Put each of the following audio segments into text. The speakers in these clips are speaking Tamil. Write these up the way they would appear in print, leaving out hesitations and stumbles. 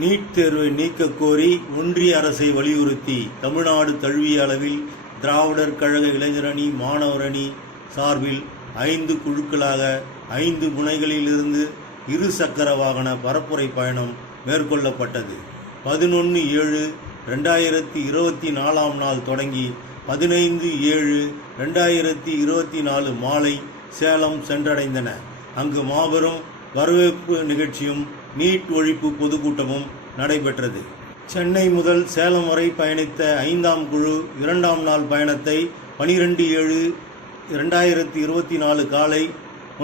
நீட் தேர்வை நீக்க கோரி ஒன்றிய அரசை வலியுறுத்தி தமிழ்நாடு தழுவிய அளவில் திராவிடர் கழக இளைஞரணி மாணவர் அணி சார்பில் 5 குழுக்களாக 5 முனைகளிலிருந்து இரு சக்கர வாகன பரப்புரை பயணம் மேற்கொள்ளப்பட்டது. 11/7/2024 நாள் தொடங்கி 15/7/2024 மாலை சேலம் சென்றடைந்தன. அங்கு மாபெரும் வரவேற்பு நிகழ்ச்சியும் நீட் ஒழிப்பு பொதுக்கூட்டமும் நடைபெற்றது. சென்னை முதல் சேலம் வரை பயணித்த 5ஆம் குழு 2ஆம் நாள் பயணத்தை 12/7/2024 காலை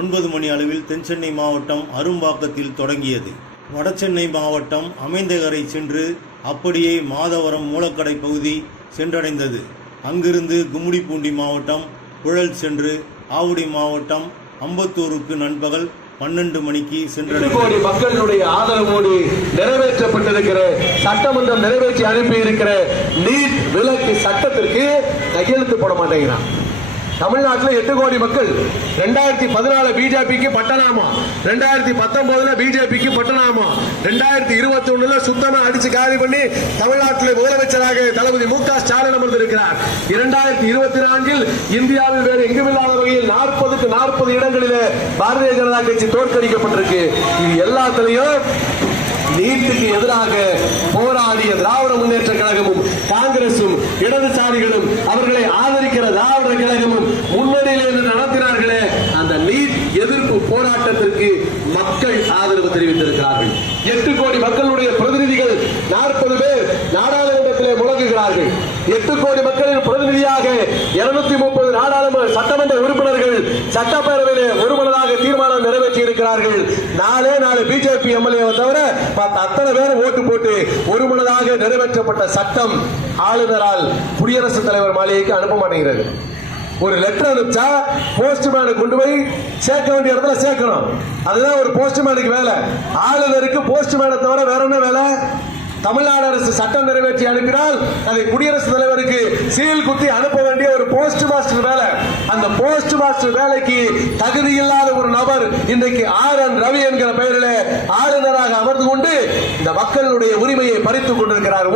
9 மணி அளவில் தென்சென்னை மாவட்டம் அரும்பாக்கத்தில் தொடங்கியது. வடசென்னை மாவட்டம் அமைந்தகரை சென்று அப்படியே மாதவரம் மூலக்கடை பகுதி சென்றடைந்தது. அங்கிருந்து கும்மிடிப்பூண்டி மாவட்டம் புழல் சென்று ஆவுடி மாவட்டம் அம்பத்தூருக்கு நண்பகல் 12 மணிக்கு கோடி மக்களுடைய ஆதரவோடு நிறைவேற்றப்பட்டிருக்கிற சட்டமன்றம் நிறைவேற்றி அனுப்பி இருக்கிற நீட் விலக்கு சட்டத்திற்கு கையெழுத்து போட மாட்டேங்கிறான். தமிழ்நாட்டில் 8 கோடி மக்கள் 2014 பிஜேபிக்கு பட்டனாமா, 2019 பிஜேபிக்கு பட்டனாமா, 2021 சுத்தமா அடிச்சு காலி பண்ணி தமிழ்நாட்டில் முதலமைச்சராக தளபதி மு க ஸ்டாலின் அமர்ந்திருக்கிறார். 2024 இந்தியாவில் வேறு எங்குமில்லாத வகையில் 40க்கு 40 இடங்களில் பாரதிய ஜனதா கட்சி தோற்கடிக்கப்பட்டிருக்கு. இது எல்லாத்திலையும் நீட்டுக்கு எதிராக போராடிய திராவிட முன்னேற்ற கழகமும் காங்கிரசும் இடதுசாரிகளும் அவர்களை ஆதரிக்கிற திராவிட கழகமும் முன்னணியில் நடத்தினார்களே, அந்த நீட் எதிர்ப்பு போராட்டத்திற்கு மக்கள் ஆதரவு தெரிவித்திருக்கிறார்கள். 8 கோடி மக்களுடைய பிரதிநிதிகள் 40 பேர் நாடாளுமன்றத்திலே முழங்குகிறார்கள். 8 கோடி மக்களின் பிரதிநிதியாக 230 நாடாளுமன்ற சட்டமன்ற உறுப்பினர்கள் சட்டப்பேரவையிலே ஒருமனதாக தீர்மானம் நிறைவேற்றி இருக்கிறார்கள். 4 பிஜேபி எம்எல்ஏ தவிர அத்தனை பேர் ஓட்டு போட்டு ஒருமனதாக நிறைவேற்றப்பட்ட சட்டம் ஆளுநரால் குடியரசுத் தலைவர் மாளிகைக்கு அனுப்ப மாட்டேங்கிறது. ஒரு லெட்டர் அனுப்பிச்சா போஸ்ட்மேனை கொண்டு போய் சேர்க்க வேண்டிய இடத்துல சேர்க்கணும். அதுதான் ஒரு போஸ்ட்மேனுக்கு வேலை. ஆளுநருக்கு போஸ்ட்மேனை தவிர வேற என்ன வேலை? தமிழ்நாடு அரசு சட்டம் நிறைவேற்றி அனுப்பினால் அதை குடியரசுத் தலைவருக்கு சீல் குத்தி அனுப்ப வேண்டிய ஒரு போஸ்ட் மாஸ்டர் வேலை. அந்த போஸ்ட் மாஸ்டர் வேலைக்கு தகுதி இல்லாத ஒரு நபர் இன்றைக்கு RN ரவி என்கிற பெயரில் ஆளுநராக அமர்ந்து கொண்டு இந்த மக்களுடைய உரிமையை பறித்துக் கொண்டிருக்கிறார்.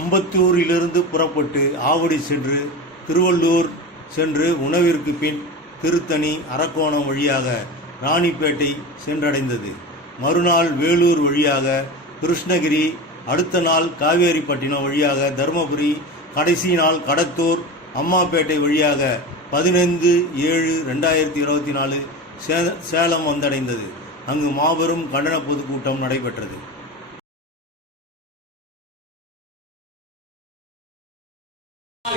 அம்பத்தூரிலிருந்து புறப்பட்டு ஆவடி சென்று திருவள்ளூர் சென்று உணவிற்கு பின் திருத்தணி அரக்கோணம் வழியாக ராணிப்பேட்டை சென்றடைந்தது. மறுநாள் வேலூர் வழியாக கிருஷ்ணகிரி, அடுத்த நாள் காவேரிப்பட்டினம் வழியாக தருமபுரி, கடைசி நாள் கடத்தூர் அம்மாப்பேட்டை வழியாக 15/7/2024 சேலம் வந்தடைந்தது. அங்கு மாபெரும் கண்டன பொதுக்கூட்டம் நடைபெற்றது.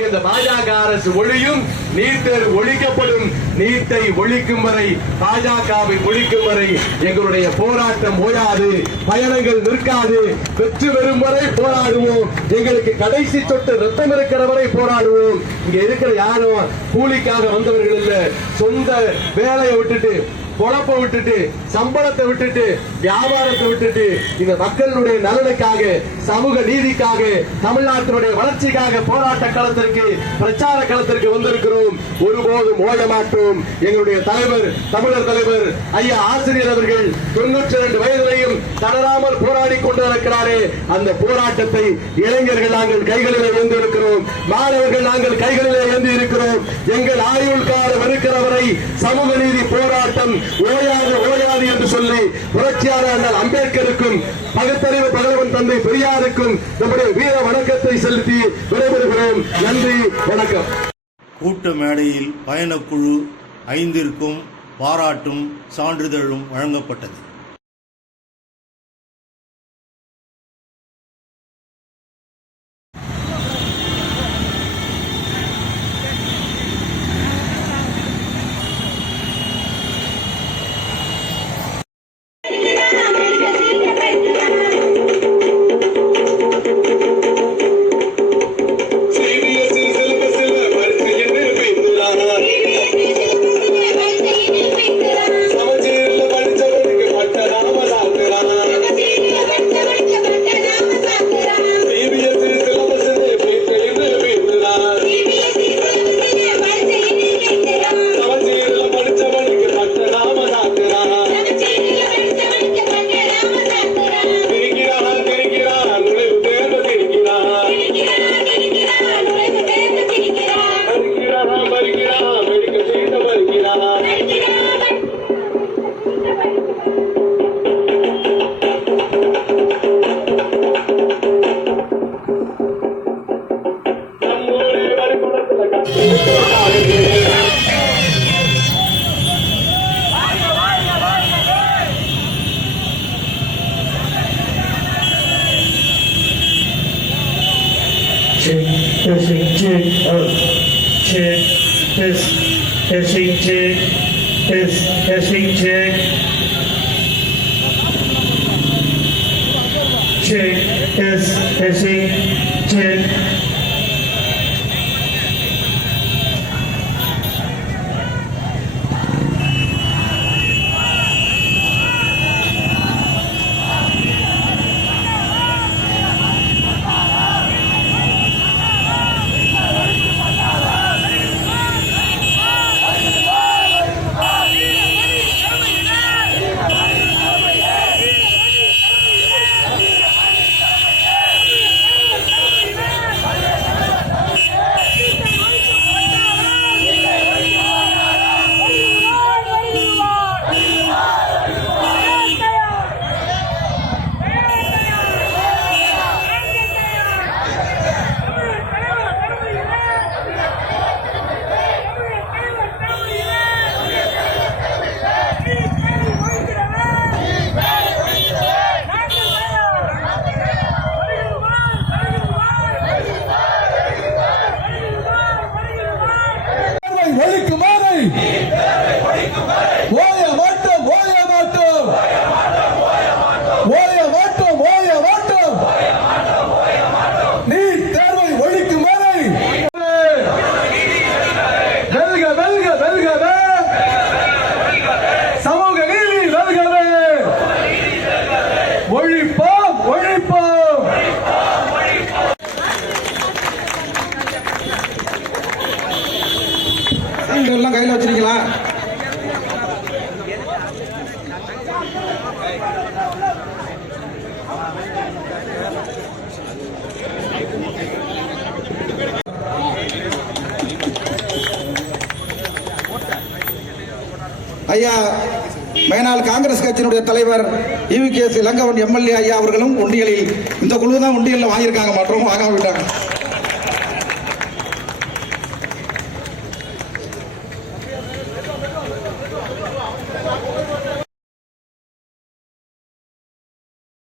இந்த பாஜக அரசு ஒழியும், நீட் தேர்வு ஒழிக்கப்படும். நீட்டை ஒழிக்கும் வரை, பாஜகவை ஒழிக்கும் வரை எங்களுடைய போராட்டம் ஓயாது, பயணங்கள் நிற்காது. வெற்றி பெறும் வரை போராடுவோம். எங்களுக்கு கடைசி சொட்டு ரத்தம் இருக்கிற வரை போராடுவோம். இங்க இருக்கிற யாரும் கூலிக்காக வந்தவர்கள் இல்ல. சொந்த வேலையை விட்டுட்டு, பொழப்ப விட்டுட்டு, சம்பளத்தை விட்டுட்டு, வியாபாரத்தை விட்டுட்டு இந்த மக்களுடைய நலனுக்காக, சமூக நீதிக்காக, தமிழ்நாட்டினுடைய வளர்ச்சிக்காக போராட்ட களத்திற்கு, பிரச்சார களத்திற்கு வந்திருக்கிறோம். ஒருபோதும் ஓட மாட்டோம். எங்களுடைய தலைவர், தமிழர் தலைவர் ஐயா ஆசிரியர் அவர்கள் 92 வயதிலையும் தளராமல் போராடி கொண்டிருக்கிறாரே, அந்த போராட்டத்தை இளைஞர்கள் நாங்கள் கைகளில் ஏந்தி இருக்கிறோம். மாணவர்கள் நாங்கள் கைகளில் ஏந்தி இருக்கிறோம். எங்கள் ஆயுள் காலம் இருக்கிறவரை சமூக நீதி போராட்டம் ஓயாது என்று சொல்லி புரட்சியாளர் அம்பேத்கருக்கும் பகுத்தறிவு பகலவன் தந்தை பெரியாருக்கும் நம்முடைய வீர வணக்கத்தை செலுத்தி விடைபெறுகிறோம். நன்றி, வணக்கம். கூட்ட மேடையில் பயணக்குழு 5ற்கும் பாராட்டும் சான்றிதழும் வழங்கப்பட்டது. சமச்சீரில் படிச்சவருக்கு testing check. Testing check. Check. Testing check. ஒழிக்குமாறு ஓய மாட்டோம் ஓய மாட்டோம் ஓய மாட்டோம் ஓய மாட்டோம் நீட் தேர்வை ஒழிக்குமாறு வெல்க வெல்க வெல்கவே சமூக நீதி வெல்கவே ஒழிப்போம் ஒழிப்போம் எல்லாம் கையில் வச்சிருக்கீங்களா? ஐயா மேனால் காங்கிரஸ் கட்சியினுடைய தலைவர் EVKS இளங்கவன் MLA ஐயா அவர்களும் உண்டியலில் இந்த குழு தான் உண்டியலில் வாங்கியிருக்காங்க மற்றும் வாங்க விட்டாங்க.